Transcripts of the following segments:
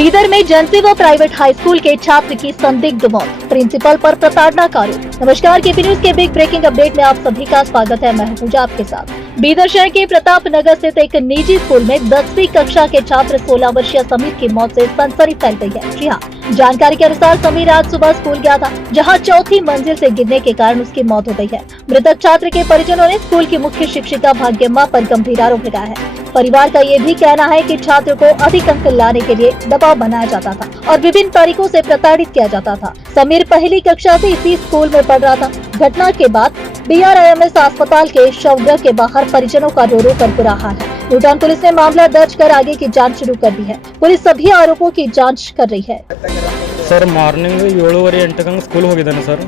बीदर में जनसेवा private high school के छात्र की संदिग्ध मौत, प्रिंसिपल पर प्रताड़ना का आरोप। नमस्कार, केपी न्यूज के बिग ब्रेकिंग अपडेट में आप सभी का स्वागत है। मैं हूं पूजा आपके साथ। बीदर शहर के प्रताप नगर स्थित एक निजी स्कूल में 10वीं कक्षा के छात्र 16 वर्षीय समीर की मौत से सनसनी फैल गई है। जी हाँ, जानकारी के अनुसार समीर आज सुबह स्कूल गया था, जहां चौथी मंजिल से गिरने के कारण उसकी मौत हो गई है। मृतक छात्र के परिजनों ने स्कूल की मुख्य शिक्षिका भाग्यम्मा पर गंभीर आरोप लगाया है। परिवार का ये भी कहना है कि छात्र को अधिक अंक लाने के लिए दबाव बनाया जाता था और विभिन्न तरीकों से प्रताड़ित किया जाता था। समीर पहली कक्षा से इसी स्कूल में पढ़ रहा था। घटना के बाद BRIMS अस्पताल के शवगृह के बाहर परिजनों का रो रो कर बुरा हाल है। न्यूटाउन पुलिस ने मामला दर्ज कर आगे की जांच शुरू कर दी है। पुलिस सभी आरोपों की जांच कर रही है। सर मार्निंग 7:30 स्कूल ಹೋಗಿದ್ದಾನೆ ಸರ್।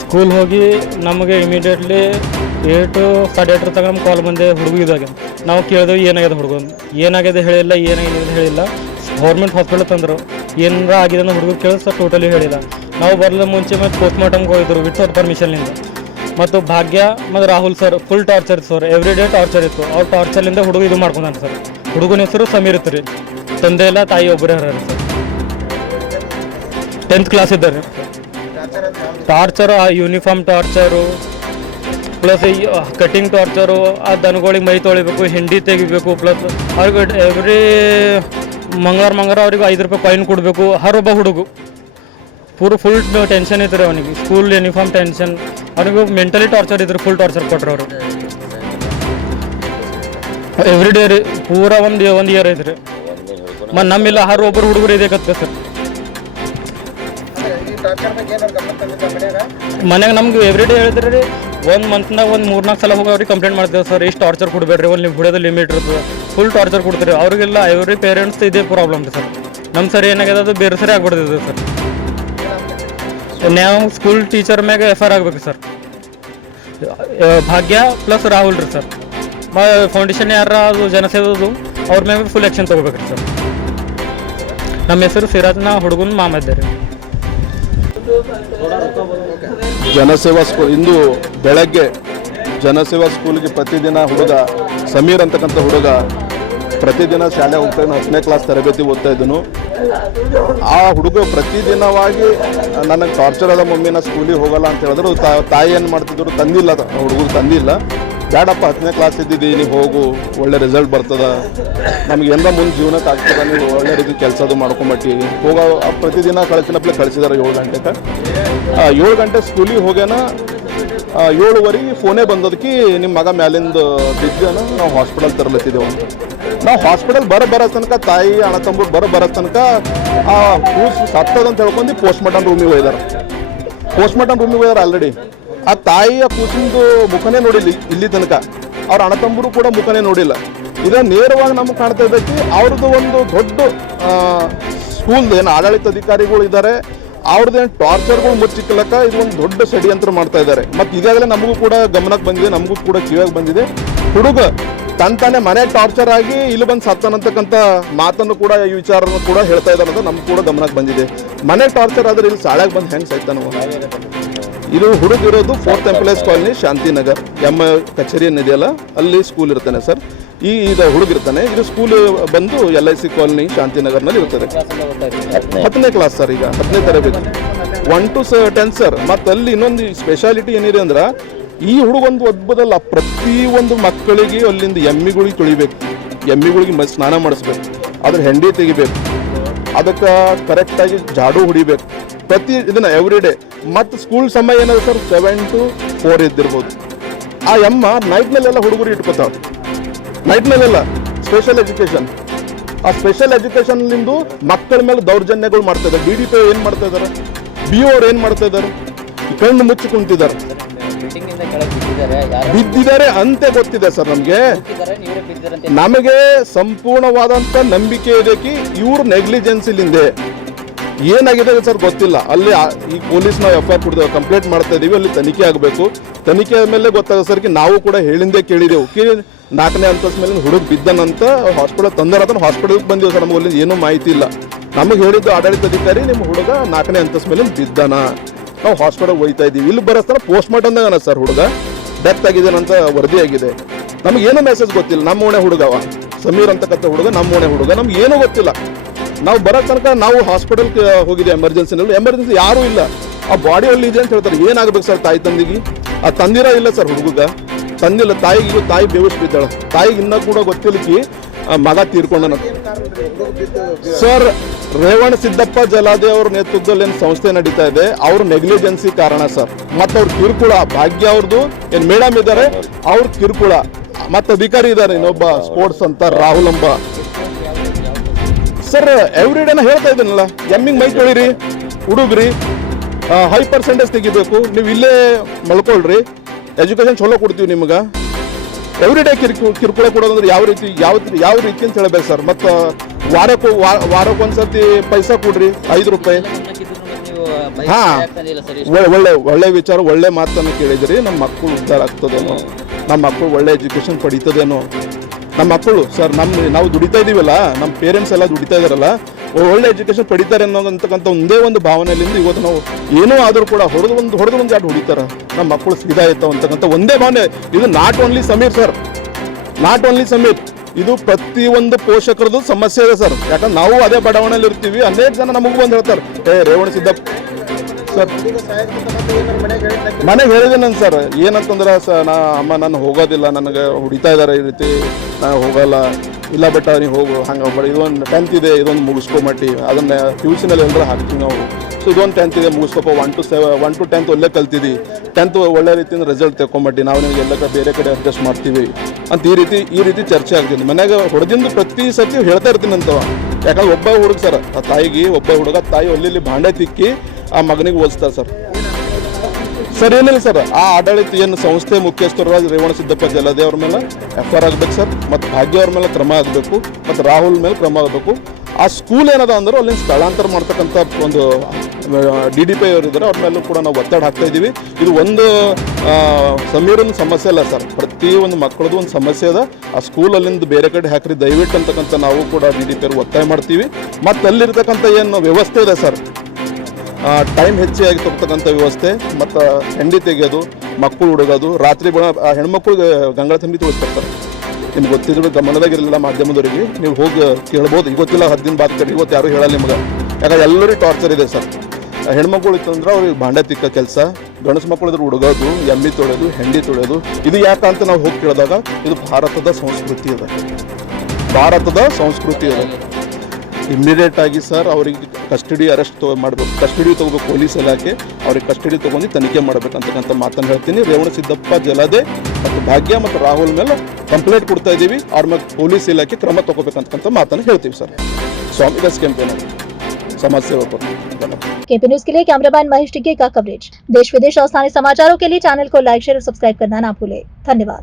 ಸ್ಕೂಲ್ ಹೋಗಿ ನಮಗೆ ಇಮಿಡಿಯೇಟ್ಲಿ 8 ಸಾಡೆ 8 ತನಕ ನಮ್ಮ ಕಾಲ್ ಬಂದೆ ಹುಡುಗಿದಾಗ ನಾವು ಕೇಳಿದ್ವಿ ಏನಾಗಿದೆ ಹುಡುಗ ಏನಾಗಿದೆ ಹೇಳಿಲ್ಲ ಏನಾಗಿದೆ ಹೇಳಿಲ್ಲ ಗೌರ್ಮೆಂಟ್ ಹಾಸ್ಪಿಟಲ್ ತಂದರು ಏನಾರ ಆಗಿದೆ ಅನ್ನೋ ಹುಡುಗ ಕೇಳಿದ್ರೆ ಸರ್ ಟೋಟಲಿ ಹೇಳಿಲ್ಲ ನಾವು ಬರಲು ಮುಂಚೆ ಮತ್ತೆ ಪೋಸ್ಟ್ಮಾರ್ಟಮ್ಗೆ ಹೋಗಿದ್ರು ವಿತೌಟ್ ಪರ್ಮಿಷನ್ನಿಂದ ಮತ್ತು ಭಾಗ್ಯ ಮತ್ತು Rahul sir full torture sir every day torture ಇತ್ತು ಅವ್ರ ಟಾರ್ಚರ್ಲಿಂದ ಹುಡುಗ ಇದು ಮಾಡ್ಕೊಂಡಾನೆ ಸರ್ ಹುಡುಗನ ಹೆಸರು ಸಮೀರ್ ಇತ್ತು ರೀ ತಂದೆ ಇಲ್ಲ ತಾಯಿ ಒಬ್ಬರೇ ಹರ ಸರ್ 10th ಕ್ಲಾಸ್ ಇದ್ದಾರೆ ಟಾರ್ಚರು ಆ uniform torture plus cutting torture ಆ ದನಗಳಿಗೆ ಮೈ ತೊಳಿಬೇಕು ಹಿಂಡಿ ತೆಗಿಬೇಕು ಪ್ಲಸ್ ಅವ್ರಿಗೆ ಎವ್ರಿ ಮಂಗಳವಾರ ಅವ್ರಿಗೆ 5 ರೂಪಾಯಿ ಕಾಯಿನ್ ಕೊಡಬೇಕು ಹರೊಬ್ಬ ಹುಡುಗು ಫುಲ್ ಟೆನ್ಷನ್ ಇತ್ತು ರೀ ಅವನಿಗೆ ಸ್ಕೂಲ್ ಯೂನಿಫಾರ್ಮ್ ಟೆನ್ಷನ್ ಅವನಿಗೆ ಮೆಂಟಲಿ ಟಾರ್ಚರ್ ಇದ್ರು ಫುಲ್ ಟಾರ್ಚರ್ ಕೊಟ್ಟರು ಅವರು ಎವ್ರಿ ಡೇ ರೀ ಪೂರ ಒಂದು ಇಯರ್ ಐತ್ರಿ ಮತ್ತು ನಮ್ಮಿಲ್ಲ ಹರೊಬ್ಬರು ಹುಡುಗರು ಇದಕ್ಕತ್ತೆ ಸರ್ ಮನೆಗೆ ನಮ್ಗೆ ಎವ್ರಿ ಡೇ ಹೇಳಿದ್ರೆ ರೀ 1 ಮಂತ್ನಾಗ ಒಂದು 3-4 ಸಲ ಹೋಗಿ ಅವ್ರಿಗೆ ಕಂಪ್ಲೇಂಟ್ ಮಾಡ್ತೇವೆ ಸರ್ ಇಷ್ಟು ಟಾರ್ಚರ್ ಕೊಡಬೇಡ್ರಿ ಒಂದು ಬಿಡೋದು ಲಿಮಿಟ್ ಇರ್ತದೆ ಫುಲ್ ಟಾರ್ಚರ್ ಕೊಡ್ತೀರಿ ಅವ್ರಿಗೆಲ್ಲ ಎವ್ರಿ ಪೇರೆಂಟ್ಸ್ ಇದೇ ಪ್ರಾಬ್ಲಮ್ ರೀ ಸರ್ ನಮ್ಮ ಸರ್ ಏನಾಗಿದೆ ಅದು ಬೇರೆ ಸರಿ ಆಗ್ಬಿಡ್ತದೆ ಸರ್ ನಾವು ಸ್ಕೂಲ್ ಟೀಚರ್ ಮ್ಯಾಗ FIR ಆಗಬೇಕು ಸರ್ ಭಾಗ್ಯ ಪ್ಲಸ್ ರಾಹುಲ್ ರೀ ಸರ್ ಫೌಂಡೇಶನ್ ಯಾರ ಅದು ಜನಸೇವದು ಅವ್ರ ಮ್ಯಾಗ ಫುಲ್ ಆ್ಯಕ್ಷನ್ ತೊಗೋಬೇಕ್ರಿ ಸರ್ ನಮ್ಮ ಹೆಸರು ಸಿರಾಜ್ನ ಹುಡುಗನ ಮಾಮ ಇದ್ದಾರೆ ಜನಸೇವಾ ಸ್ಕೂಲ್ ಇಂದು ಬೆಳಗ್ಗೆ ಜನಸೇವಾ ಸ್ಕೂಲ್ಗೆ ಪ್ರತಿದಿನ ಹುಡುಗ ಸಮೀರ್ ಅಂತಕ್ಕಂಥ ಹುಡುಗ ಪ್ರತಿದಿನ ಶಾಲೆ ಹೋಗ್ತಾ ಇದ್ದಾನೆ 10ನೇ ಕ್ಲಾಸ್ ತರಬೇತಿ ಓದ್ತಾ ಇದ್ದನು ಆ ಹುಡುಗ ಪ್ರತಿದಿನವಾಗಿ ನನಗೆ ಟಾರ್ಚರ್ ಆದ ಮಮ್ಮಿನ ಸ್ಕೂಲಿಗೆ ಹೋಗಲ್ಲ ಅಂತ ಹೇಳಿದ್ರು ತಾಯಿ ಏನು ಮಾಡ್ತಿದ್ರು ತಂದಿಲ್ಲ ಹುಡುಗರು ತಂದಿಲ್ಲ ಬೇಡಪ್ಪ 10ನೇ ಕ್ಲಾಸ್ ಇದ್ದಿದ್ದು ನೀವು ಹೋಗು ಒಳ್ಳೆ ರಿಸಲ್ಟ್ ಬರ್ತದೆ ನಮ್ಗೆ ಎಂದ ಮುಂದೆ ಜೀವನಕ್ಕೆ ಆಗ್ತದೆ ನೀವು ಒಳ್ಳೆ ರೀತಿ ಕೆಲಸದು ಮಾಡ್ಕೊಂಬಟ್ಟಿ ಹೋಗೋ ಪ್ರತಿದಿನ ಕಳಿಸಿದಾರೆ 7 ಗಂಟೆಗೆ 7 ಗಂಟೆ ಸ್ಕೂಲಿಗೆ ಹೋಗ್ಯಾನ 7:15 ಫೋನೇ ಬಂದದಕ್ಕೆ ನಿಮ್ಮ ಮಗ ಮ್ಯಾಲಿಂದ ಬಿದ್ದನ ನಾವು ಹಾಸ್ಪಿಟಲ್ ತರಲತ್ತಿದ್ದೆವು ನಾವು ಹಾಸ್ಪಿಟಲ್ ಬರೋ ತನಕ ತಾಯಿ ಅಣ್ಣ ತಮ್ಮರು ಬರೋ ತನಕ ಆ ಕೂಸು ಸತ್ತದಂತ ಹೇಳ್ಕೊಂಡು ಪೋಸ್ಟ್ಮಾರ್ಟಮ್ ರೂಮಿಗೆ ಹೋಯ್ದಾರೆ ಆಲ್ರೆಡಿ ಆ ತಾಯಿಯ ಕೂಸಿಂದು ಮುಖನೇ ನೋಡಿಲ್ಲ ಇಲ್ಲಿ ತನಕ ಅವ್ರ ಅಣ್ಣ ತಮ್ಮರು ಕೂಡ ಮುಖನೇ ನೋಡಿಲ್ಲ ಇದೇ ನೇರವಾಗಿ ನಮಗೆ ಕಾಣ್ತಾ ಇದ್ದಕ್ಕೆ ಅವ್ರದ್ದು ಒಂದು ದೊಡ್ಡ ಸ್ಕೂಲ್ದು ಏನು ಆಡಳಿತ ಅಧಿಕಾರಿಗಳು ಇದ್ದಾರೆ ಅವ್ರದ್ದೇನು ಟಾರ್ಚರ್ಗಳು ಮುಚ್ಚಿಕ್ಕಲಕ್ಕ ಇದು ಒಂದು ದೊಡ್ಡ ಷಡ್ಯಂತ್ರ ಮಾಡ್ತಾ ಇದ್ದಾರೆ ಮತ್ತು ಈಗಾಗಲೇ ನಮಗೂ ಕೂಡ ಗಮನಕ್ಕೆ ಬಂದಿದೆ ನಮಗೂ ಕೂಡ ಕಿವಿಯಾಗಿ ಬಂದಿದೆ ಹುಡುಗ ತಾನೇ ಮನೆ ಟಾರ್ಚರ್ ಆಗಿ ಇಲ್ಲಿ ಬಂದು ಸತ್ತನಂತಕ್ಕಂಥ ಮಾತನ್ನು ಕೂಡ ಈ ವಿಚಾರವನ್ನು ಕೂಡ ಹೇಳ್ತಾ ಇದ್ದಾರೆ ಅಂತ ನಮ್ಗೆ ಕೂಡ ಗಮನಕ್ಕೆ ಬಂದಿದೆ ಮನೆ ಟಾರ್ಚರ್ ಆದರೆ ಇಲ್ಲಿ ಶಾಲೆಗೆ ಬಂದು ಹೆಂಗೆ ಸಾಯ್ತಾನ ಇದು ಹುಡುಗ ಇರೋದು 4th employees colony Shantinagar MI ಕಚೇರಿ ಏನಿದೆಯಲ್ಲ ಅಲ್ಲಿ ಸ್ಕೂಲ್ ಇರ್ತಾನೆ ಸರ್ ಇದು ಹುಡುಗಿರ್ತಾನೆ ಇದು ಸ್ಕೂಲ್ ಬಂದು LIC ಕಾಲನಿ ಶಾಂತಿನಗರ್ನಲ್ಲಿ ಇರ್ತದೆ 10ನೇ ಕ್ಲಾಸ್ ಸರ್ ಈಗ 10ನೇ ತರಬೇತಿ 1 to 10 ಸರ್ ಮತ್ತು ಅಲ್ಲಿ ಇನ್ನೊಂದು ಸ್ಪೆಷಾಲಿಟಿ ಏನಿದೆ ಅಂದ್ರೆ ಈ ಹುಡುಗೊಂದು ಅದ್ಭುತಲ್ಲ ಪ್ರತಿಯೊಂದು ಮಕ್ಕಳಿಗೆ ಅಲ್ಲಿಂದ ಎಮ್ಮಿಗಳಿಗೆ ತೊಳಿಬೇಕು ಎಮ್ಮಿಗಳಿಗೆ ಸ್ನಾನ ಮಾಡಿಸ್ಬೇಕು ಅದ್ರ ಹೆಂಡಿ ತೆಗಿಬೇಕು ಅದಕ್ಕೆ ಕರೆಕ್ಟಾಗಿ ಜಾಡು ಹೊಡಿಬೇಕು ಪ್ರತಿ ಇದನ್ನ ಎವ್ರಿ ಡೇ ಮತ್ತು ಸ್ಕೂಲ್ ಸಮಯ ಏನಾದ್ರು ಸರ್ 7 to 4 ಇದ್ದಿರ್ಬೋದು ಆ ನೈಟ್ನಲ್ಲೆಲ್ಲ ಹುಡುಗರು ಇಟ್ಕೋತಾವೆ ನೈಟ್ನಲ್ಲೆಲ್ಲ ಸ್ಪೆಷಲ್ ಎಜುಕೇಷನ್ ಆ ಸ್ಪೆಷಲ್ ಎಜುಕೇಷನ್ಲಿಂದು ಮಕ್ಕಳ ಮೇಲೆ ದೌರ್ಜನ್ಯಗಳು ಮಾಡ್ತಾ ಇದ್ದಾರೆ DDP ಏನು ಮಾಡ್ತಾ ಇದ್ದಾರೆ BO ಅವ್ರು ಏನು ಮಾಡ್ತಾ ಇದ್ದಾರೆ ಕಣ್ಣು ಮುಚ್ಚಿ ಕುಂತಿದ್ದಾರೆ ಬಿದ್ದಿದ್ದಾರೆ ಅಂತ ಗೊತ್ತಿದೆ ಸರ್ ನಮಗೆ ಸಂಪೂರ್ಣವಾದಂತ ನಂಬಿಕೆ ಇದೆ ಇವ್ರ ನೆಗ್ಲಿಜೆನ್ಸಿಲಿಂದೆ ಏನಾಗಿದೆ ಸರ್ ಗೊತ್ತಿಲ್ಲ ಅಲ್ಲಿ ಈ ಪೊಲೀಸ್ ನಾವು FIR ಕೊಡ್ತೇವೆ ಕಂಪ್ಲೇಂಟ್ ಮಾಡ್ತಾ ಇದೀವಿ ಅಲ್ಲಿ ತನಿಖೆ ಆಗಬೇಕು ತನಿಖೆ ಆದ್ಮೇಲೆ ಗೊತ್ತಾಗ ಸರ್ ನಾವು ಕೂಡ ಹೇಳಿಂದೆ ಕೇಳಿದೆವು 4ನೇ ಅಂತಸ್ತ ಮೇಲೆ ಹುಡುಗ ಬಿದ್ದನಂತ ಹಾಸ್ಪಿಟಲ್ ತಂದರ ಹಾಸ್ಪಿಟಲ್ಗೆ ಬಂದಿವಿ ಸರ್ ನಮಗೆ ಅಲ್ಲಿ ಏನೂ ಮಾಹಿತಿ ಇಲ್ಲ ನಮಗೆ ಹೇಳಿದ್ದು ಆಡಳಿತಾಧಿಕಾರಿ ನಿಮ್ಮ ಹುಡುಗ 4ನೇ ಅಂತಸ್ತ ಮೇಲೆ ಬಿದ್ದನ ನಾವು ಹಾಸ್ಪಿಟಲ್ಗೆ ಹೋಗ್ತಾ ಇದ್ದೀವಿ ಇಲ್ಲಿ ಬರೋಸ್ತಾರ ಪೋಸ್ಟ್ಮಾರ್ಟಮ್ದಾಗ ಸರ್ ಹುಡುಗ ಡೆತ್ ಆಗಿದ್ದೇನಂತ ವರದಿ ಆಗಿದೆ ನಮಗೇನು ಮೆಸೇಜ್ ಗೊತ್ತಿಲ್ಲ ನಮ್ಮ ಓಣೆ ಹುಡುಗವ ಸಮೀರ್ ಅಂತಕ್ಕಂಥ ಹುಡುಗ ನಮ್ಮ ಓಣೆ ಹುಡುಗ ನಮ್ಗೆ ಏನೂ ಗೊತ್ತಿಲ್ಲ ನಾವು ಬರೋ ತನಕ ನಾವು ಹಾಸ್ಪಿಟಲ್ಗೆ ಹೋಗಿದ್ದೆ ಎಮರ್ಜೆನ್ಸಿ ಯಾರೂ ಇಲ್ಲ. ಆ ಬಾಡಿ ಅಲ್ಲಿ ಇದೆ ಅಂತ ಹೇಳ್ತಾರೆ. ಏನಾಗಬೇಕು ಸರ್ ತಾಯಿ ತಂದಿಗೆ? ಆ ತಂದಿರ ಇಲ್ಲ ಸರ್ ಹುಡುಗ, ತಂದಿಲ್ಲ. ತಾಯಿ ಬೇವಸ್ ಬಿದ್ದಾಳೆ. ತಾಯಿಗೆ ಇನ್ನೂ ಕೂಡ ಗೊತ್ತಿಲ್ಲಕಿ ಮಗ ತೀರ್ಕೊಂಡನ. ಸರ್ ರೇವಣ ಸಿದ್ದಪ್ಪ ಜಲಾದೆ ಅವ್ರ ನೇತೃತ್ವದಲ್ಲಿ ಏನು ಸಂಸ್ಥೆ ನಡೀತಾ ಇದೆ, ಅವ್ರ ನೆಗ್ಲಿಜೆನ್ಸಿ ಕಾರಣ ಸರ್. ಮತ್ತು ಅವ್ರ ಕಿರುಕುಳ, ಭಾಗ್ಯ ಅವ್ರದ್ದು ಏನು ಮೇಡಮ್ ಇದ್ದಾರೆ ಅವ್ರ ಕಿರುಕುಳ, ಮತ್ತು ಅಧಿಕಾರಿ ಇದ್ದಾರೆ ಇನ್ನೊಬ್ಬ ಸ್ಪೋರ್ಟ್ಸ್ ಅಂತ ರಾಹುಲ್ ಅಂಬ. ಸರ್ ಎವ್ರಿಡೇನ ಹೇಳ್ತಾ ಇದ್ದೀನಲ್ಲ, ಎಮ್ಮಿಂಗ್ ಮೈ ತೊಳಿರಿ, ಹುಡುಗ್ರಿ, ಹೈ ಪರ್ಸೆಂಟೇಜ್ ತೆಗಿಬೇಕು, ನೀವು ಇಲ್ಲೇ ಮಲ್ಕೊಳ್ರಿ, ಎಜುಕೇಶನ್ ಚಲೋ ಕೊಡ್ತೀವಿ ನಿಮ್ಗೆ. ಎವ್ರಿಡೇ ಕಿರುಕುಳ ಕೊಡೋದಂದ್ರೆ ಯಾವ ರೀತಿ ಅಂತ ಹೇಳ್ಬೇಕು ಸರ್. ಮತ್ತು ವಾರಕ್ಕೊಂದ್ಸತಿ ಪೈಸಾ ಕೊಡ್ರಿ, 5 ರೂಪಾಯಿ. ಹಾಂ, ಒಳ್ಳೆ ವಿಚಾರ, ಒಳ್ಳೆ ಮಾತನ್ನು ಕೇಳಿದ್ರಿ. ನಮ್ಮ ಮಕ್ಕಳು ಉದ್ಧಾರ ಆಗ್ತದೇನೋ, ನಮ್ಮ ಮಕ್ಕಳು ಒಳ್ಳೆ ಎಜುಕೇಶನ್ ಪಡೀತದೇನೋ. ನಮ್ಮ ಮಕ್ಕಳು ಸರ್, ನಾವು ದುಡಿತಾ ಇದೀವಲ್ಲ, ನಮ್ಮ ಪೇರೆಂಟ್ಸ್ ಎಲ್ಲ ದುಡಿತಾ ಇದಾರಲ್ಲ, ಒಳ್ಳೆ ಎಜುಕೇಶನ್ ಪಡಿತಾರೆ ಅನ್ನೋಂತಕ್ಕಂಥ ಒಂದೇ ಒಂದು ಭಾವನೆಯಿಂದ ಇವತ್ತು ನಾವು ಏನೋ ಆದರೂ ಕೂಡ ಹೊಡೆದು ಒಂದು ಜಾಟ್ ಹೊಡಿತಾರೆ, ನಮ್ಮ ಮಕ್ಕಳು ಸೀದಾ ಇರ್ತಾವ ಅಂತಕ್ಕಂಥ ಒಂದೇ ಭಾವನೆ. ಇದು not only Sameer sir, not only Sameer, ಇದು ಪ್ರತಿಯೊಂದು ಪೋಷಕರದ್ದು ಸಮಸ್ಯೆ ಇದೆ ಸರ್. ಯಾಕಂದ್ರೆ ನಾವು ಅದೇ ಬಡಾವಣೆಯಲ್ಲಿ ಇರ್ತೀವಿ. ಅನೇಕ ಜನ ನಮಗೂ ಬಂದು ಹೇಳ್ತಾರೆ, ರೇವಣ ಸಿದ್ದಪ್ಪ ಸರ್ ಮನೆಗೆ ಹೇಳಿದೆ ನಾನು ಸರ್. ಏನಂತಂದ್ರೆ ಸರ್, ಅಮ್ಮ ನಾನು ಹೋಗೋದಿಲ್ಲ, ನನಗೆ ಹೊಡಿತಾ ಇದ್ದಾರೆ ಈ ರೀತಿ, ನಾನು ಹೋಗಲ್ಲ. ಇಲ್ಲ ಬೆಟ್ಟ ನೀವು ಹೋಗು, ಹಂಗೆ ಬೇಡ, ಇದೊಂದು 10th ಇದೆ, ಇದೊಂದು ಮುಗಿಸ್ಕೊಂಬಟ್ಟಿ, ಅದನ್ನು ಟ್ಯೂಷನಲ್ಲಿ ಎಲ್ಲರೂ ಹಾಕ್ತೀವಿ ನಾವು. ಸೊ ಇದೊಂದು 10th ಇದೆ, ಮುಗಿಸ್ಕೊಪ್ಪ, 1 to 10th ಒಳ್ಳೆ ಕಲ್ತಿದ್ದಿ, 10th ಒಳ್ಳೆ ರೀತಿಯಿಂದ ರಿಸಲ್ಟ್ ತೆಕ್ಕೊಂಬಟ್ಟಿ, ನಾವು ನಿಮಗೆ ಎಲ್ಲ ಬೇರೆ ಕಡೆ ಅಡ್ಜಸ್ಟ್ ಮಾಡ್ತೀವಿ ಅಂತ ಈ ರೀತಿ ಚರ್ಚೆ ಆಗ್ತಿದೆ. ಮನೆಯಾಗ ಹೊಡೆದಿಂದ ಪ್ರತಿ ಸತಿ ಹೇಳ್ತಾ ಇರ್ತೀನಿ ಅಂತವ. ಯಾಕಂದ್ರೆ ಒಬ್ಬ ಹುಡುಗ ಸರ್, ಆ ತಾಯಿಗೆ ಒಬ್ಬ ಹುಡುಗ, ತಾಯಿ ಒಲ್ಲಿ ಭಾಂಡೆ ತಿಕ್ಕಿ ಆ ಮಗನಿಗೆ ಓದಿಸ್ತಾರೆ ಸರ್. ಸರ್ ಏನಿಲ್ಲ ಸರ್, ಆ ಆಡಳಿತ ಏನು ಸಂಸ್ಥೆ ಮುಖ್ಯಸ್ಥರಾದ ರೇವಣ ಸಿದ್ದಪ್ಪ ಜಲಾದೆ ಅವ್ರ ಮೇಲೆ FIR ಆಗಬೇಕು ಸರ್, ಮತ್ತು ಭಾಗ್ಯ ಅವ್ರ ಮೇಲೆ ಕ್ರಮ ಆಗಬೇಕು, ಮತ್ತು ರಾಹುಲ್ ಮೇಲೆ ಕ್ರಮ ಆಗಬೇಕು. ಆ ಸ್ಕೂಲ್ ಏನದ ಅಂದ್ರೆ ಅಲ್ಲಿ ಸ್ಥಳಾಂತರ ಮಾಡ್ತಕ್ಕಂಥ ಒಂದು DDP ಅವರು ಇದ್ದಾರೆ, ಅವ್ರ ಮೇಲೂ ಕೂಡ ನಾವು ಒತ್ತಡ ಹಾಕ್ತಾ ಇದ್ದೀವಿ. ಇದು ಒಂದು ಸಮೀರನ ಸಮಸ್ಯೆ ಅಲ್ಲ ಸರ್, ಪ್ರತಿಯೊಂದು ಮಕ್ಕಳದು ಒಂದು ಸಮಸ್ಯೆ ಅದ. ಆ ಸ್ಕೂಲಲ್ಲಿಂದ ಬೇರೆ ಕಡೆ ಹಾಕ್ರಿ ದಯವಿಟ್ಟು ಅಂತಕ್ಕಂಥ ನಾವು ಕೂಡ DDP ಅವ್ರಿಗೆ ಒತ್ತಾಯ ಮಾಡ್ತೀವಿ. ಮತ್ತು ಅಲ್ಲಿರ್ತಕ್ಕಂಥ ಏನು ವ್ಯವಸ್ಥೆ ಇದೆ ಸರ್, ಟೈಮ್ ಹೆಚ್ಚಾಗಿ ತಗೋತಕ್ಕಂಥ ವ್ಯವಸ್ಥೆ, ಮತ್ತು ಹೆಂಡಿ ತೆಗೆಯೋದು, ಮಕ್ಕಳು ಹುಡುಗೋದು, ರಾತ್ರಿ ಹೆಣ್ಮಕ್ಳಿಗೆ ಗಂಗಳ ತಂಬಿ ತೋರಿಸ್ತಾರೆ. ನಿಮ್ಗೆ ಗೊತ್ತಿದ್ರು ಗಮನದಾಗಿರಲಿಲ್ಲ ಮಾಧ್ಯಮದವರಿಗೆ, ನೀವು ಹೋಗಿ ಕೇಳ್ಬೋದು. ಇವತ್ತಿಲ್ಲ 10 ದಿನ ಬಾದ್ ಕಡೆ, ಇವತ್ತು ಯಾರು ಹೇಳಲ್ಲ ನಿಮ್ಗೆ. ಯಾಕಂದ್ರೆ ಎಲ್ಲರಿಗೂ ಟಾರ್ಚರ್ ಇದೆ ಸರ್. ಹೆಣ್ಮಕ್ಳು ಇತ್ತಂದ್ರೆ ಅವ್ರಿಗೆ ಭಾಂಡೆ ತಿಕ್ಕ ಕೆಲಸ, ಗಂಡಸು ಮಕ್ಕಳು ಇದ್ರೆ ಹುಡುಗೋದು, ಎಮ್ಮಿ ತೊಳೆಯೋದು, ಹೆಂಡಿ ತೊಳೆಯೋದು. ಇದು ಯಾಕಂತ ನಾವು ಹೋಗಿ ಕೇಳಿದಾಗ ಇದು ಭಾರತದ ಸಂಸ್ಕೃತಿ ಇದೆ, ಭಾರತದ ಸಂಸ್ಕೃತಿ ಇದೆ. ಇಮ್ಮಿಡಿಯೇಟ್ ಆಗಿ ಸರ್ ಅವರಿಗೆ ಕಸ್ಟಡಿ ಅರೆಸ್ಟ್ ಮಾಡಬೇಕು, ಕಸ್ಟಡಿ ತೊಗೋಬೇಕು ಪೊಲೀಸ್ ಇಲಾಖೆ, ಅವ್ರಿಗೆ ಕಸ್ಟಡಿ ತೊಗೊಂಡು ತನಿಖೆ ಮಾಡಬೇಕಂತಕ್ಕಂಥ ಮಾತನ್ನು ಹೇಳ್ತೀನಿ. ರೇವಣ ಸಿದ್ದಪ್ಪ ಜಲಾದೆ ಮತ್ತು ಭಾಗ್ಯ ಮತ್ತು ರಾಹುಲ್ ಮೇಲೆ ಕಂಪ್ಲೇಂಟ್ ಕೊಡ್ತಾ ಇದ್ದೀವಿ. ಅವ್ರ ಮೇಲೆ ಪೊಲೀಸ್ ಇಲಾಖೆ ಕ್ರಮ ತಗೋಬೇಕಂತಕ್ಕಂಥ ಮಾತನ್ನು ಹೇಳ್ತೀವಿ सर। स्वामी दास कैंपेन समाज सेवा पर। केपी न्यूज के लिए कैमरामैन महेश टिग्गे का कवरेज। देश विदेश और स्थानीय समाचारों के लिए चैनल को लाइक, शेयर और सब्सक्राइब करना ना भूलें। धन्यवाद।